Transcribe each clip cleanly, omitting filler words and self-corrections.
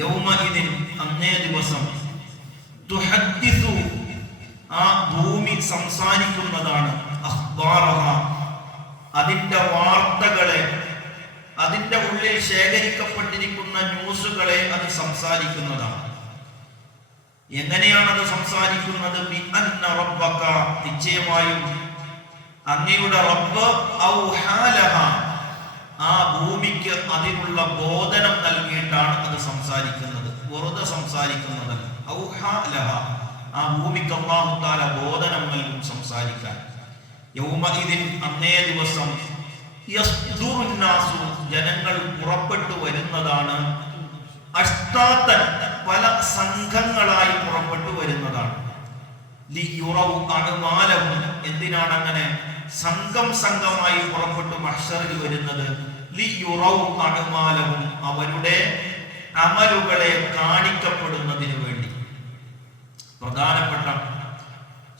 യൗമഇദിൻ അന്നേ ദിവസം തുഹദ്ദിസു ആ ഭൂമി സംസാരിക്കുന്നതാണ് അഖ്ബാറഹ അതിന്റെ വാർത്തകളെ, അതിന്റെ ഉള്ളിൽ ശേഖരിക്കപ്പെട്ടിരിക്കുന്ന ന്യൂസുകളെ അത് സംസാരിക്കുന്നതാണ്. എങ്ങനെയാണത് സംസാരിക്കുന്നത്? ബി അന്ന റബ്ബക നിശ്ചയമായും അങ്ങയുടെ റബ്ബ് ഔഹാലഹ ആ ഭൂമിക്ക് അതിനുള്ള ബോധനം നൽകിയിട്ടാണ് അത് സംസാരിക്കുന്നത്. വെറുതെ സംസാരിക്കുന്നതല്ല. ഔഹാലഹ ആ ഭൂമിക്ക് അല്ലാഹു തആല ബോധനം നൽകും സംസാരിക്കാൻ. യൗമഇദിൻ അന്നേ ദിവസം യസ്ദുറുന്നാസു ജനങ്ങൾ പുറപ്പെട്ടു വരുന്നതാണ്. അഷ്താത്തൻ പല സംഘങ്ങളായി പുറപ്പെട്ടു വരുന്നതാണ്. ലിയുറൗ അഅ്മാലഹും എന്തിനാണ് അങ്ങനെ സംഘം സംഘമായി പുറപ്പെട്ടു മഹ്ശറിൽ വരുന്നത്? ലിയുറൗ അഅ്മാലഹും അവരുടെ അമലുകളെ കാണിക്കപ്പെടുന്നതിന് വേണ്ടി. പ്രധാനപ്പെട്ട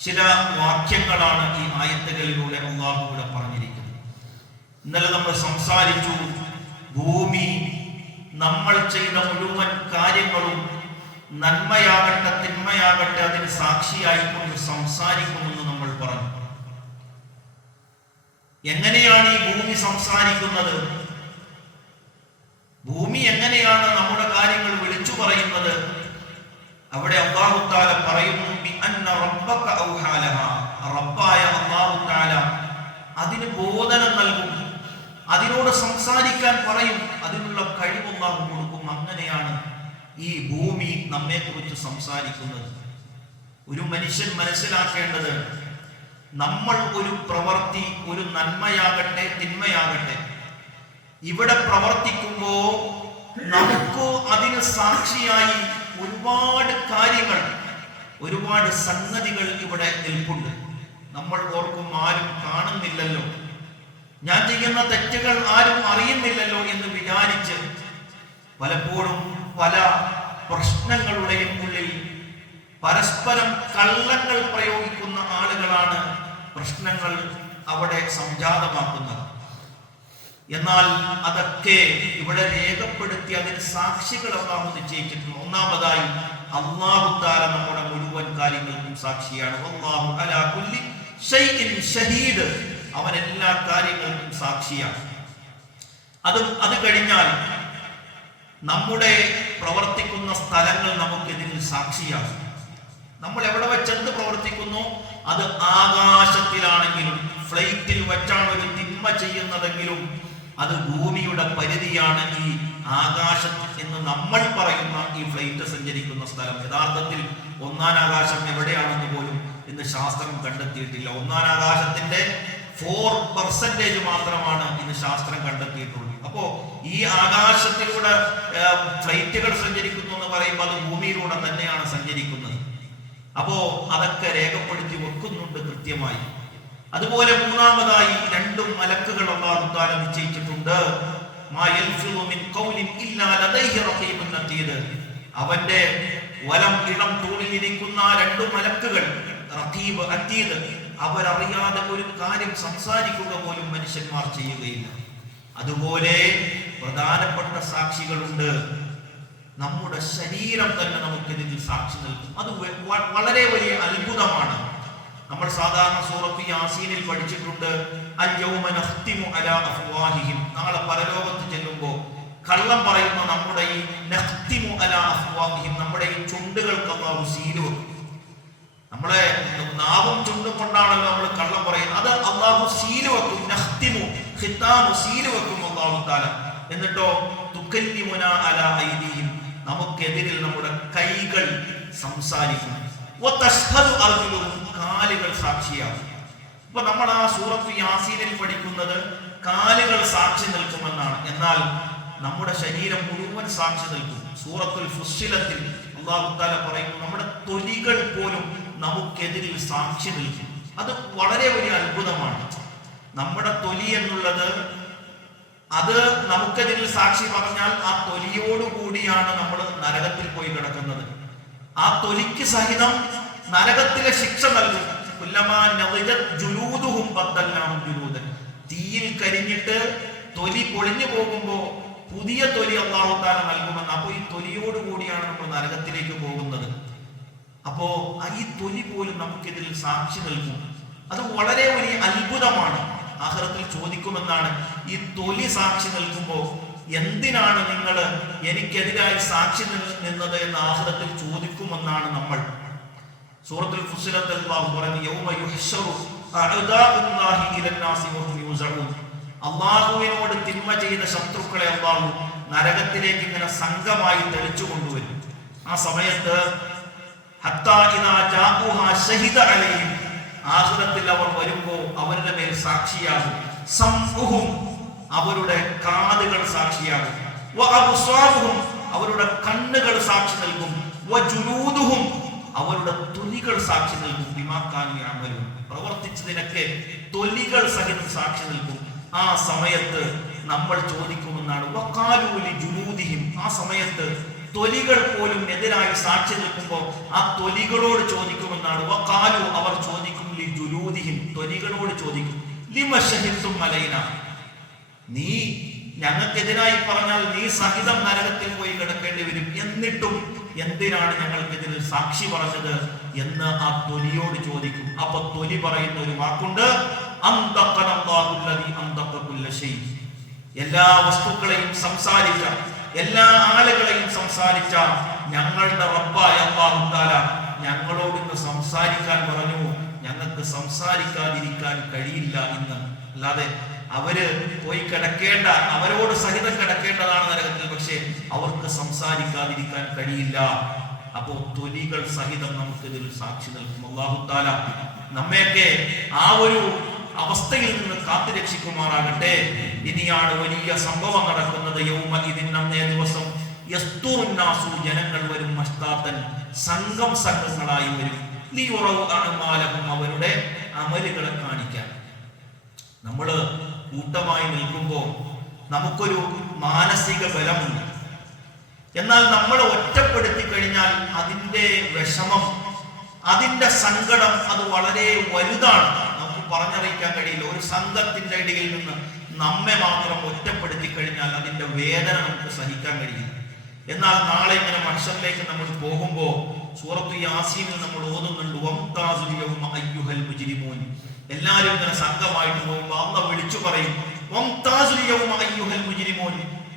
ചില വാക്യങ്ങളാണ് ഈ ആയത്തുകളിലൂടെ അല്ലാഹു ഇവിടെ പറഞ്ഞിരിക്കുന്നത്. ഇന്നലെ നമ്മൾ സംസാരിച്ചു, ഭൂമി നമ്മൾ ചെയ്ത മുഴുവൻ കാര്യങ്ങളും നന്മയാകട്ടെ തിന്മയാകട്ടെ അതിന് സാക്ഷിയായിക്കൊണ്ട് സംസാരിക്കുമെന്ന് നമ്മൾ പറഞ്ഞു. എങ്ങനെയാണ് ഈ ഭൂമി സംസാരിക്കുന്നത്? ഭൂമി എങ്ങനെയാണ് നമ്മുടെ കാര്യങ്ങൾ വിളിച്ചു പറയുന്നത്? അവിടെ അല്ലാഹു തആല പറയുന്നു ബി അന്ന റബ്ബക ഔഹാലഹ റബ്ബായ അല്ലാഹു തആല അതിന് ബോധനം നൽകും, അതിനോട് സംസാരിക്കാൻ പറയും, അതിനുള്ള കഴിവ് അല്ലാഹു കൊടുക്കും. അങ്ങനെയാണ് ഈ ഭൂമി നമ്മെ കുറിച്ച് സംസാരിക്കുന്നത്. ഒരു മനുഷ്യൻ മനസ്സിലാക്കേണ്ടത്, നമ്മൾ ഒരു പ്രവൃത്തി, ഒരു നന്മയാകട്ടെ തിന്മയാകട്ടെ ഇവിടെ പ്രവർത്തിക്കുമ്പോ നമുക്ക് അതിന് സാക്ഷിയായി ഒരുപാട് കാര്യങ്ങൾ, ഒരുപാട് സംഗതികൾ ഇവിടെ നിൽപ്പുണ്ട്. നമ്മൾ ഓർക്കും ആരും കാണുന്നില്ലല്ലോ, ഞാൻ ചെയ്യുന്ന തെറ്റുകൾ ആരും അറിയുന്നില്ലല്ലോ എന്ന് വിചാരിച്ച് പലപ്പോഴും പല പ്രശ്നങ്ങളുടെയും ഉള്ളിൽ പരസ്പരം കള്ളങ്ങൾ പ്രയോഗിക്കുന്ന ആളുകളാണ് പ്രശ്നങ്ങൾ അവിടെ സംജാതമാക്കുന്നത്. എന്നാൽ അതൊക്കെ ഇവിടെ രേഖപ്പെടുത്തി അതിന് സാക്ഷികൾ അല്ലാഹു നിശ്ചയിച്ചിട്ടുണ്ട്. ഒന്നാമതായി അല്ലാഹു തആല നമ്മുടെ മുഴുവൻ കാര്യങ്ങൾക്കും സാക്ഷിയാണ്. വല്ലാഹു അലാ കുല്ലി ഷൈഇൻ ഷഹീദ്, അവൻ എല്ലാ കാര്യങ്ങൾക്കും സാക്ഷിയാണ്. അത് കഴിഞ്ഞാൽ നമ്മുടെ പ്രവർത്തിക്കുന്ന സ്ഥലങ്ങൾ നമുക്കിതിൽ സാക്ഷിയാണ്. നമ്മൾ എവിടെ വെച്ചെന്ത് പ്രവർത്തിക്കുന്നു, അത് ആകാശത്തിലാണെങ്കിലും ഫ്ലൈറ്റിൽ വെച്ചാണ് ഒരു തിന്മ ചെയ്യുന്നതെങ്കിലും അത് ഭൂമിയുടെ പരിധിയാണ്. ഈ ആകാശം എന്ന് നമ്മൾ പറയുന്ന ഈ ഫ്ലൈറ്റ് സഞ്ചരിക്കുന്ന സ്ഥലം യഥാർത്ഥത്തിൽ ഒന്നാം ആകാശം എവിടെയാണെന്ന് പോലും ഇന്ന് ശാസ്ത്രം കണ്ടെത്തിയിട്ടില്ല. ഒന്നാം ആകാശത്തിന്റെ 4% മാത്രമാണ് ഇന്ന് ശാസ്ത്രം കണ്ടെത്തിയിട്ടുള്ളൂ. അപ്പോ ഈ ആകാശത്തിലൂടെ ഫ്ലൈറ്റുകൾ സഞ്ചരിക്കുന്നു എന്ന് പറയുമ്പോൾ അത് ഭൂമിയിലൂടെ തന്നെയാണ് സഞ്ചരിക്കുന്നത്. അപ്പോ അതൊക്കെ രേഖപ്പെടുത്തി വെക്കുന്നുണ്ട് കൃത്യമായി. അതുപോലെ മൂന്നാമതായി 2 മലക്കുകൾ അല്ലാഹു തആല നിശ്ചയിച്ചിട്ടുണ്ട്. മാ യൽഫിളു മിൻ ഖൗലിൻ ഇല്ലാ ലദൈഹി റഖീബുൻ അതീദ്, അവന്റെ വലം ഇടം തൂണിലിരിക്കുന്ന 2 മലക്കുകൾ റഖീബ് അതീദ്, അവരറിയാതെ ഒരു കാര്യം സംസാരിക്കുക പോലും മനുഷ്യന്മാർ ചെയ്യുകയില്ല. അതുപോലെ പ്രധാനപ്പെട്ട സാക്ഷികളുണ്ട്. നമ്മുടെ ശരീരം തന്നെ നമുക്കിതിൽ സാക്ഷി നൽകും. അത് വളരെ വലിയ അത്ഭുതമാണ്. നമ്മൾ സാധാരണ സൂറത്ത് യാസീനിൽ പഠിച്ചിട്ടുണ്ട്, അൽ-യൗമ നഖ്തിമു അലാ അഫ്വാഹിഹിം, നാളെ പരലോകത്ത് ചെല്ലുമ്പോൾ കള്ളം പറയുന്ന നമ്മുടെ ഈ നഖ്തിമു അലാ അഫ്വാഹിഹിം, നമ്മുടെ ഈ ചുണ്ടുകൾക്ക് അല്ലാഹു സീൽ വെക്കും. നമ്മളെ നാവും ചുണ്ടും കൊണ്ടാണല്ലോ നമ്മൾ കള്ളം പറയുന്നത്. അത് അല്ലാഹു സീൽ വെക്കും. നഖ്തിമു ഖിതാമു സീൽ വെക്കും അല്ലാഹു തആല. എന്നിട്ടോ തുകല്ലിമുനാ അലാ ഐദിഹിം, നമുക്കെതിരിൽ നമ്മുടെ കൈകൾ സംസാരിക്കും. വതശ്ഹദു അർജുലുഹും, കാലുകൾ സാക്ഷിയാകും. ഇപ്പൊ നമ്മൾ ആ സൂറത്ത് യാസീനിൽ പഠിക്കുന്നത് കാലുകൾ സാക്ഷി നിൽക്കുമെന്നാണ്. എന്നാൽ നമ്മുടെ ശരീരം മുഴുവൻ സാക്ഷി നിൽക്കും. സൂറത്തുൽ ഫുസ്സിലത്തിൽ അല്ലാഹു തആല പറയുന്നു, നമ്മുടെ തൊലികൾ പോലും നമുക്കെതിരിൽ സാക്ഷി നിൽക്കും. അത് വളരെ വലിയ അത്ഭുതമാണ്. നമ്മുടെ തൊലി എന്നുള്ളത് അത് നമുക്കെതിരിൽ സാക്ഷി പറഞ്ഞാൽ ആ തൊലിയോടുകൂടിയാണ് നമ്മൾ നരകത്തിൽ പോയി കിടക്കുന്നത്. ആ തൊലിക്ക് സഹിതം നരകത്തിലെ ശിക്ഷ നൽകും. തീയിൽ കരിഞ്ഞിട്ട് തൊലി പൊളിഞ്ഞു പോകുമ്പോ പുതിയ തൊലി അല്ലാഹു തആല നൽകുമെന്ന്. അപ്പോൾ ഈ തൊലിയോട് കൂടിയാണ് നമ്മൾ നരകത്തിലേക്ക് പോകുന്നത്. അപ്പോ ഈ തൊലി പോലും നമുക്കിതിൽ സാക്ഷി നൽകും. അത് വളരെ വലിയ അത്ഭുതമാണ്. ആഖിറത്തിൽ ചോദിക്കുമെന്നാണ് ഈ തൊലി സാക്ഷി നൽകുമ്പോൾ എന്തിനാണ് നിങ്ങൾ എനിക്കെതിരായി സാക്ഷി നിന്നത് എന്ന് ആഖിറത്തിൽ ചോദിക്കുമെന്നാണ്. നമ്മൾ സൂറത്തുൽ ഫുസ്സിലത്ത് അല്ലാഹു പറഞ്ഞു, യൗമ യുഹ്ശറു അഅദാഉല്ലാഹി ഇലന്നാസി വഹും യൂസഊൻ. അല്ലാഹുവിനോട് തിന്മ ചെയ്ത ശത്രുക്കളെ അല്ലാഹു നരകത്തിലേക്ക് ഇങ്ങനെ സംഘമായി തെളിച്ചു കൊണ്ടുവരും. ആ സമയത്ത് ഹത്താ ഇദാ ജാഊഹാ ശഹിദ അലൈഹിം, ആഖിറത്തിൽ അവർ വരുമ്പോൾ അവരുടെ മേൽ സാക്ഷിയാകും. സംഉഹും, അവരുടെ കാതുകൾ സാക്ഷിയാകും. വഅബ്സാറുഹും, അവരുടെ കണ്ണുകൾ സാക്ഷി നൽകും. വജുലൂദുഹും, അവരുടെ തൊലികൾ സാക്ഷി നൽകും. ബിമാ കാനൂ യഅമലൂൻ, പ്രവർത്തിച്ചതിനൊക്കെ തൊലികൾ സഹിതം സാക്ഷി നൽകും. ആ സമയത്ത് നമ്മൾ ചോദിക്കുമെന്നാണ്. വഖാലൂ ലിജുലൂദിഹിം, ആ സമയത്ത് തൊലികൾ പോലും എതിരായി സാക്ഷി നിൽക്കുമ്പോൾ ആ തൊലികളോട് ചോദിക്കുമെന്നാണ്. വഖാലൂ, അവർ ചോദിക്കും, ലിജുലൂദിഹിം, തൊലികളോട് ചോദിക്കും, ലിമ ശഹിദ്തും അലൈനാ, നീ ഞങ്ങൾക്കെതിരായി പറഞ്ഞാൽ നീ സഹിതം നരകത്തിൽ പോയി കിടക്കേണ്ടി വരും, എന്നിട്ടും എന്തിനാണ് ഞങ്ങൾക്കെതിരെ സാക്ഷി പറഞ്ഞത് എന്ന് ആ തൊലിയോട് ചോദിക്കും. അപ്പൊ തൊലി പറയുന്ന ഒരു വാക്കുണ്ട്, അന്തഖനല്ലാഹുല്ലദീ അന്തഖ കുല്ല ശൈ. എല്ലാ വസ്തുക്കളെയും സംസാരിച്ച, എല്ലാ ആളുകളെയും സംസാരിച്ച ഞങ്ങളുടെ റബ്ബായ അല്ലാഹു തആല ഞങ്ങളോട് ഇന്ന് സംസാരിക്കാൻ പറഞ്ഞു. ഞങ്ങൾക്ക് സംസാരിക്കാതിരിക്കാൻ കഴിയില്ല ഇന്ന്. അല്ലാതെ അവര് പോയി കിടക്കേണ്ട, അവരോട് സഹിതം കിടക്കേണ്ടതാണ് നരകത്തിൽ, പക്ഷെ അവർക്ക് സംസാരിക്കാതിരിക്കാൻ കഴിയില്ല. അപ്പോ തൊലികൾ സഹിതം നമുക്ക് ഇതിൽ സാക്ഷി നിൽക്കും. അല്ലാഹു തആല നമ്മയൊക്കെ ആ ഒരു അവസ്ഥയിൽ നിന്ന് കാത്തു രക്ഷിക്കുമാറാകട്ടെ. ഇനിയാണ് വലിയ സംഭവം നടക്കുന്നത്. യൗമ ഇതിൻ, അന്നേ ദിവസം യസ്തുറുന്നാസു, ജനങ്ങൾ വരും, മസ്താത്തൻ, സംഘം സംഘങ്ങളായി വരും. ലിയുറൗ അഅമാലഹും, അവരുടെ അമലുകളെ കാണിക്കാൻ. നമ്മള് കൂട്ടമായി നിൽക്കുമ്പോൾ നമുക്കൊരു മാനസിക ബലമുണ്ട്. എന്നാൽ നമ്മൾ ഒറ്റപ്പെടുത്തി കഴിഞ്ഞാൽ അതിൻ്റെ വിഷമം, അതിൻ്റെ സങ്കടം അത് വളരെ വലുതാണ്. നമുക്ക് പറഞ്ഞറിയിക്കാൻ കഴിയില്ല. ഒരു സംഘത്തിന്റെ ഇടയിൽ നിന്ന് നമ്മെ മാത്രം ഒറ്റപ്പെടുത്തി കഴിഞ്ഞാൽ അതിൻ്റെ വേദന നമുക്ക് സഹിക്കാൻ കഴിയില്ല. എന്നാൽ നാളെ ഇങ്ങനെ മഹ്ശറിലേക്ക് നമ്മൾ പോകുമ്പോൾ സൂറത്തു യാസീനിൽ നമ്മൾ ഓതുന്നുണ്ട്, വംതാസുൽ യൗമ അയ്യുഹൽ മുജ്രിമൂൻ. എല്ലാവരും ഇങ്ങനെ സംഘമായിട്ട് പോകുമ്പോൾ അല്ലാഹു വിളിച്ചു പറയും, വംതാസുൽ യൗമ അയ്യുഹൽ മുജ്രിമൂൻ.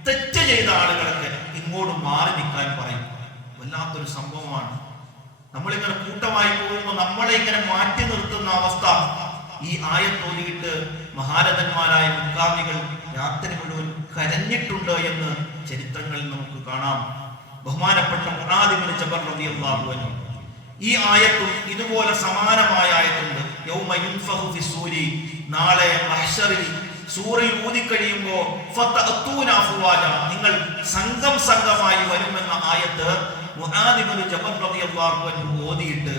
തെറ്റ് ചെയ്ത ആളുകളൊക്കെ ഇങ്ങോട്ട് മാറി നിൽക്കാൻ പറയും. വല്ലാത്തൊരു സംഭവമാണ്. നമ്മളിങ്ങനെ കൂട്ടമായി പോകുമ്പോൾ നമ്മളെ ഇങ്ങനെ മാറ്റി നിർത്തുന്ന അവസ്ഥ. ഈ ആയത്തോതിയിട്ട് മഹാരഥന്മാരായ മുൻഗാമികൾ രാത്രി മുഴുവൻ കരഞ്ഞിട്ടുണ്ട് എന്ന് ചരിത്രങ്ങളിൽ നമുക്ക് കാണാം. ബഹുമാനപ്പെട്ട മുആദ് ഇബ്നു ജബൽ റളിയല്ലാഹു അൻഹു, ഈ ആയത്തും ഇതുപോലെ സമാനമായ ആയത്തുണ്ട്. യൗമ യുൻഫഖു ഫിസ്സൂരി, നാളെ മഹ്ശറിൽ സൂറിൽ ഊതിക്കഴിയുമ്പോൾ ഫതഅതൂന അഫ്വാജ, നിങ്ങൾ സംഘം സംഘമായി വരുമെന്ന ആയത്ത് മുആദ് ഇബ്നു ജബൽ റളിയല്ലാഹു അൻഹു ഓതിയിട്ട്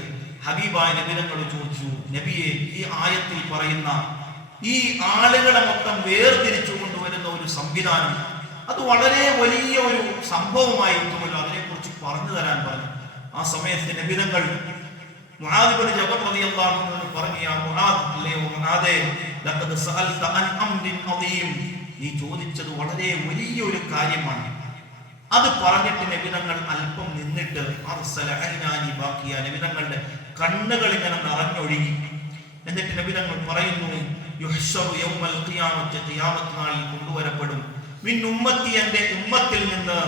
ഹബീബായ നബി തങ്ങൾ ചോദിച്ചു, നബിയെ, ഈ ആയത്തിൽ പറയുന്ന ഈ ആളുകളെ മൊത്തം വേർതിരിച്ചു കൊണ്ടുവരുന്ന ഒരു സംവിധാനം, അത് വളരെ വലിയ ഒരു സംഭവമായിരിക്കുമല്ലോ, അതിനെക്കുറിച്ച് പറഞ്ഞു തരാൻ പറഞ്ഞു. ആ സമയത്ത് നബി തങ്ങൾ മുആദ് ഇബ്നു ജബൽ റളിയല്ലാഹു അൻഹു പറഞ്ഞു, യാ മുആദ്, അല്ലയോ മുആദേ, ലഖദ് സഅൽത അൻ അംരിൻ അദീം, നീ ചോദിച്ചത് വളരെ വലിയ ഒരു കാര്യമാണ്. അത് പറഞ്ഞിട്ട് നബി തങ്ങൾ അല്പം നിന്നിട്ട് അർസല അയ്നാനി ബാക്കിയ, നബി തങ്ങളുടെ കണ്ണുകൾ ഇങ്ങനെ നിറഞ്ഞൊഴുകി. എന്നിട്ട് നബി തങ്ങൾ പറയുന്നു, യുഹ്ശറു യൗമൽ ഖിയാമത്തി, ഖിയാമത്ത് നാളിൽ കൊണ്ടുവരപ്പെടും, മിൻ ഉമ്മത്തി, എൻ്റെ ഉമ്മത്തിൽ നിന്ന്,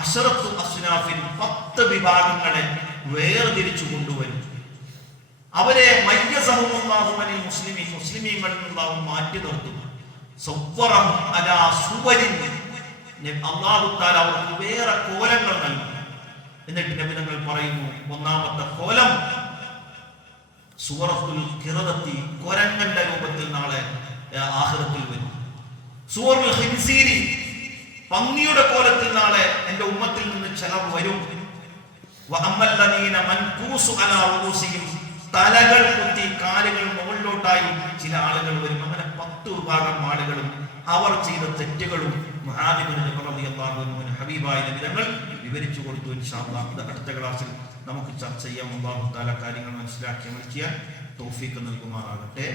അശറത്തു അസ്നാഫിൻ, 10 വിഭാഗങ്ങളെ വേർതിരിച്ചു കൊണ്ടുവരും. അവരെ മയ്യസഹുല്ലാഹു അനിൽ മുസ്ലിമീൻ, മുസ്ലിമീങ്ങളിൽ നിന്നും മാറ്റി നിർത്തും. സവ്വറഹും അലാ സുവരിൻ, അല്ലാഹു തആല അവർക്ക് വേറെ കോലങ്ങൾ നൽകും. എന്നിട്ട് നബി തങ്ങൾ പറയുന്നു, ഒന്നാമത്തെ കോലം സൂറത്തുൽ ഖിറദത്തി, കുരങ്ങന്റെ രൂപത്തിൽ നാളെ ആഖിറത്തിൽ വരും. സൂറത്തുൽ ഖിൻസീരി, പന്നിയുടെ കോലത്തിൽ നാളെ എൻ്റെ ഉമ്മത്തിൽ നിന്ന് ചിലർ വരും. വഅമ്മല്ലദീന മൻകൂസു അലാ റൂസിഹിം, തലകൾ കുത്തി കാലുകൾ മുകളിലോട്ടായി ചില ആളുകൾ വരും. അങ്ങനെ 10 വിഭാഗം ആളുകളും അവർ ചെയ്ത തെറ്റുകളും മുആദ് ഇബ്നു ജബൽ റളിയല്ലാഹു അൻഹു ഹബീബായ നബി തങ്ങൾ വിവരിച്ചു കൊടുത്തു. ഇൻഷാ അല്ലാഹ് ഇത് അടുത്ത ക്ലാസ്സിൽ നമുക്ക് ചർച്ച ചെയ്യാം. അല്ലാഹു തആല കാര്യങ്ങൾ മനസ്സിലാക്കി അമൽ ചെയ്യാൻ തൗഫീഖ് നൽകുമാറാകട്ടെ.